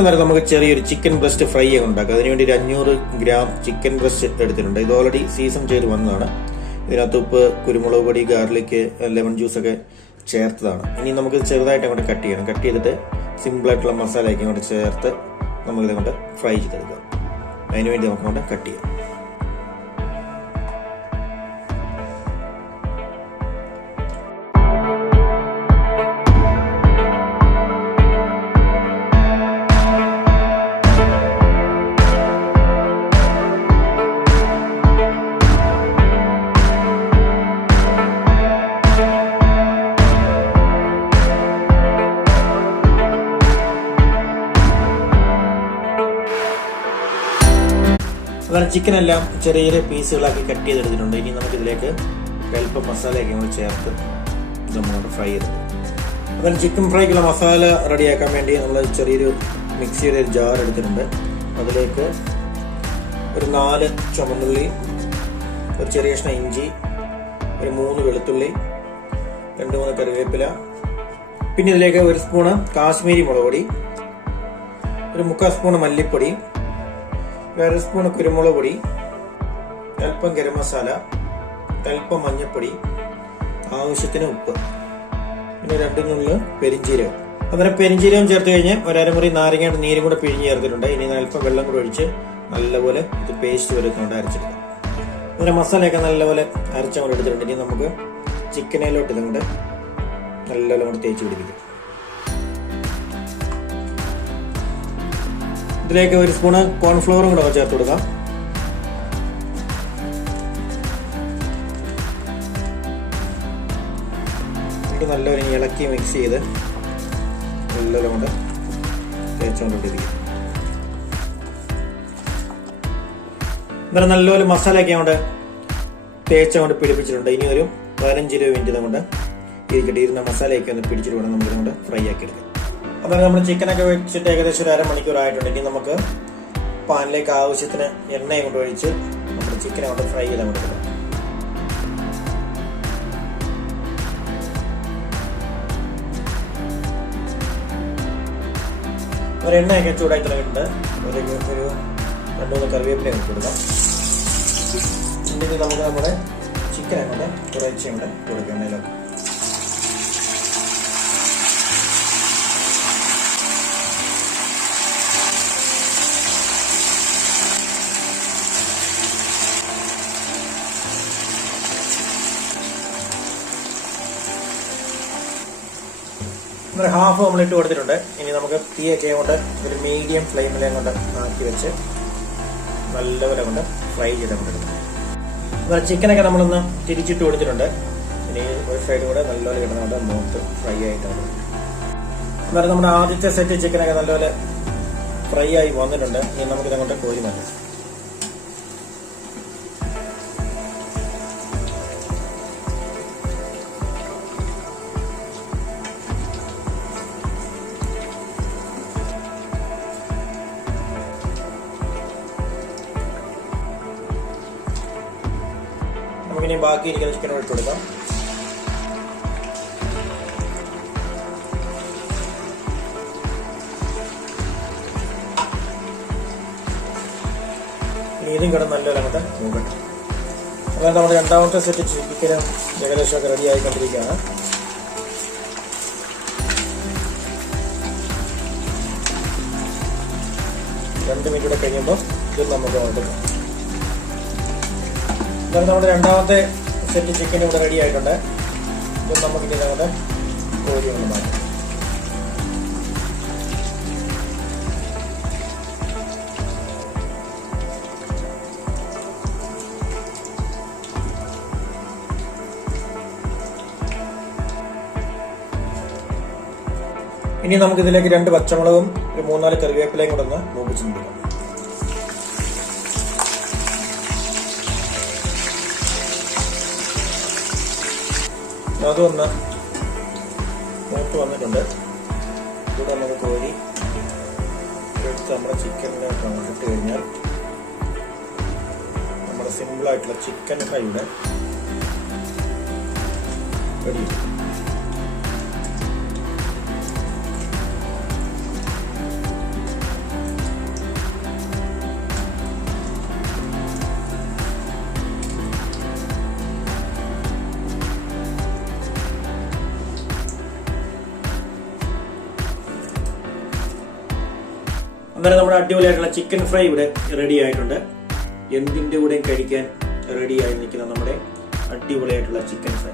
ഇപ്പം നേരം നമുക്ക് ചെറിയൊരു ചിക്കൻ ബ്രസ്റ്റ് ഫ്രൈ ഉണ്ടാക്കാം. അതിനുവേണ്ടി ഒരു അഞ്ഞൂറ് ഗ്രാം ചിക്കൻ ബ്രസ്റ്റ് എടുത്തിട്ടുണ്ട്. ഇത് ഓൾറെഡി സീസൺ ചെയ്ത് വന്നതാണ്. ഇതിനകത്ത് ഉപ്പ് കുരുമുളക് പൊടി ഗാർലിക് ലെമൺ ജ്യൂസ് ഒക്കെ ചേർത്തതാണ്. ഇനി നമുക്ക് ചെറുതായിട്ട് അങ്ങോട്ട് കട്ട് ചെയ്യണം. കട്ട് ചെയ്തിട്ട് സിമ്പിളായിട്ടുള്ള മസാലയൊക്കെ അങ്ങോട്ട് ചേർത്ത് നമുക്കിതങ്ങോട്ട് ഫ്രൈ ചെയ്തെടുക്കാം. അതിനുവേണ്ടി നമുക്ക് അങ്ങോട്ട് കട്ട് ചെയ്യാം. അങ്ങനെ ചിക്കൻ എല്ലാം ചെറിയ ചെറിയ പീസുകളാക്കി കട്ട് ചെയ്തെടുത്തിട്ടുണ്ട്. ഇനി നമുക്കിതിലേക്ക് അല്പം മസാലയൊക്കെ നമ്മൾ ചേർത്ത് നമ്മളോട് ഫ്രൈ ചെയ്തു അതാണ് ചിക്കൻ ഫ്രൈക്കുള്ള മസാല റെഡിയാക്കാൻ വേണ്ടി നമ്മൾ ചെറിയൊരു മിക്സിയുടെ ഒരു ജാർ എടുത്തിട്ടുണ്ട്. അതിലേക്ക് ഒരു നാല് ചുമന്നുള്ളി ഒരു ചെറിയ കഷ്ണം ഇഞ്ചി ഒരു മൂന്ന് വെളുത്തുള്ളി രണ്ട് മൂന്ന് കറിവേപ്പില പിന്നെ ഇതിലേക്ക് ഒരു സ്പൂണ് കാശ്മീരി മുളക് പൊടി ഒരു മുക്കാൽ സ്പൂണ് മല്ലിപ്പൊടി അര സ്പൂൺ കുരുമുളക് പൊടി അല്പം ഗരം മസാല അല്പം മഞ്ഞൾപ്പൊടി ആവശ്യത്തിന് ഉപ്പ് പിന്നെ രണ്ട് നുള്ളു പെരിഞ്ചീരകം. അന്നേരം പെരിഞ്ചീരകം ചേർത്ത് കഴിഞ്ഞ് ഒരമുറി നാരങ്ങയുടെ നീരും കൂടെ പിഴിഞ്ഞ് ചേർത്തിട്ടുണ്ട്. ഇനി അല്പം വെള്ളം കൂടെ ഒഴിച്ച് നല്ലപോലെ ഇത് പേസ്റ്റ് വരെ കൊണ്ട് അരച്ചെടുക്കാം. അങ്ങനെ മസാലയൊക്കെ നല്ലപോലെ അരച്ചങ്ങോട്ട് എടുത്തിട്ടുണ്ട്. ഇനി നമുക്ക് ചിക്കനിലോട്ട് ഇതുകൊണ്ട് നല്ലപോലെ തേച്ച് പിടിപ്പിക്കും. ഇതിലേക്ക് ഒരു സ്പൂണ് കോൺഫ്ലവറും കൂടെ ചേർത്ത് കൊടുക്കാം. നല്ലൊരു ഇളക്കി മിക്സ് ചെയ്ത് നല്ലപോലെ കൊണ്ട് തേച്ചുകൊണ്ടിരിക്കും. അന്നേരം നല്ലപോലെ മസാലയൊക്കെ കൊണ്ട് തേച്ചുകൊണ്ട് പിടിപ്പിച്ചിട്ടുണ്ട്. ഇനി ഒരു പതിനഞ്ച് ഇരുപത് മിനിറ്റ് കൊണ്ട് ഇരിക്കട്ടെ. ഇരുന്ന മസാലയൊക്കെ ഒന്ന് പിടിച്ചിട്ട് വേണം നമുക്ക് കൊണ്ട് ഫ്രൈ ആക്കി എടുക്കാം അന്നേരം നമ്മൾ ചിക്കനൊക്കെ വെച്ചിട്ട് ഏകദേശം ഒരു അരമണിക്കൂർ ആയിട്ടുണ്ട്. നമുക്ക് പാനിലേക്ക് ആവശ്യത്തിന് എണ്ണയും കൊണ്ട് ഒഴിച്ച് നമ്മുടെ ചിക്കനെ കൊണ്ട് ഫ്രൈ ചെയ്താൽ കൊടുക്കണം ഒരു എണ്ണയൊക്കെ ചൂടായി തുടങ്ങിയിട്ടുണ്ട്. അതിലേക്ക് ഒരു രണ്ട് മൂന്ന് കറിവേപ്പില ഇട്ട് കൊടുക്കാം. എന്നിട്ട് നമുക്ക് നമ്മുടെ ചിക്കൻ അങ്ങോട്ട് കുറേശ്ശെ കൂടെ കൊടുക്കാം എണ്ണയിലൊക്കെ ഒരു ഹാഫ് ഓംലെറ്റ് ഇട്ട് കൊടുത്തിട്ടുണ്ട്. ഇനി നമുക്ക് തീയൊക്കെ കൊണ്ട് ഒരു മീഡിയം ഫ്ലെയിമിലെ കൊണ്ട് ആക്കി വെച്ച് നല്ലപോലെ കൊണ്ട് ഫ്രൈ ചെയ്ത് കൊടുക്കുന്നത് അതുപോലെ ചിക്കനൊക്കെ നമ്മളൊന്ന് തിരിച്ചിട്ട് കൊടുത്തിട്ടുണ്ട്. ഇനി ഒരു സൈഡ് കൂടെ നല്ലപോലെ കിടന്നുകൊണ്ട് മൂത്ത് ഫ്രൈ ആയിട്ടാണ് അന്നേരം നമ്മുടെ ആദ്യത്തെ സെറ്റ് ചിക്കനൊക്കെ നല്ലപോലെ ഫ്രൈ ആയി വന്നിട്ടുണ്ട്. ഇനി നമുക്കിതങ്ങോട്ട് കോരി മാറ്റാം. നമുക്കിനി ബാക്കി ഇരിക്കുന്ന ചിക്കൻ ഇട്ട് കൊടുക്കാം. ഇനി ഇതും കിടന്ന് നല്ലപോലെ അങ്ങോട്ട് നമ്മുടെ രണ്ടാമത്തെ സെറ്റ് ചിക്കനും ഏകദേശം ഒക്കെ റെഡി ആയിക്കൊണ്ടിരിക്കുകയാണ്. രണ്ട് മിനിറ്റ് കൂടെ കഴിയുമ്പോൾ ഇത് നമുക്ക് കൊടുക്കാം ഇതാണ് നമ്മുടെ രണ്ടാമത്തെ സെറ്റ് ചിക്കൻ ഇവിടെ റെഡി ആയിട്ടുണ്ട്. ഇത് നമുക്ക് ഇതിനകത്ത് കോരി ഒന്ന് മാറ്റാം. ഇനി നമുക്കിതിലേക്ക് രണ്ട് പച്ചമുളകും ഒരു മൂന്നാൽ കറിവേപ്പിലയും കൂടെ ഒന്ന് മൂപ്പിച്ചിട്ടുണ്ടാക്കാം അതൊന്ന് മൂത്ത് വന്നിട്ടുണ്ട്. ഇത് നമുക്ക് കോരി എടുത്ത് നമ്മുടെ ചിക്കനിലേക്ക് അങ്ങോട്ട് ഇട്ട് കഴിഞ്ഞാൽ നമ്മുടെ സിമ്പിളായിട്ടുള്ള ചിക്കൻ ഫ്രൈയുടെ ഇവിടെ റെഡി അന്നേരം നമ്മുടെ അടിപൊളിയായിട്ടുള്ള ചിക്കൻ ഫ്രൈ ഇവിടെ റെഡി ആയിട്ടുണ്ട്. എന്തിന്റെ കൂടെയും കഴിക്കാൻ റെഡിയായി നിൽക്കുന്ന നമ്മുടെ അടിപൊളിയായിട്ടുള്ള ചിക്കൻ ഫ്രൈ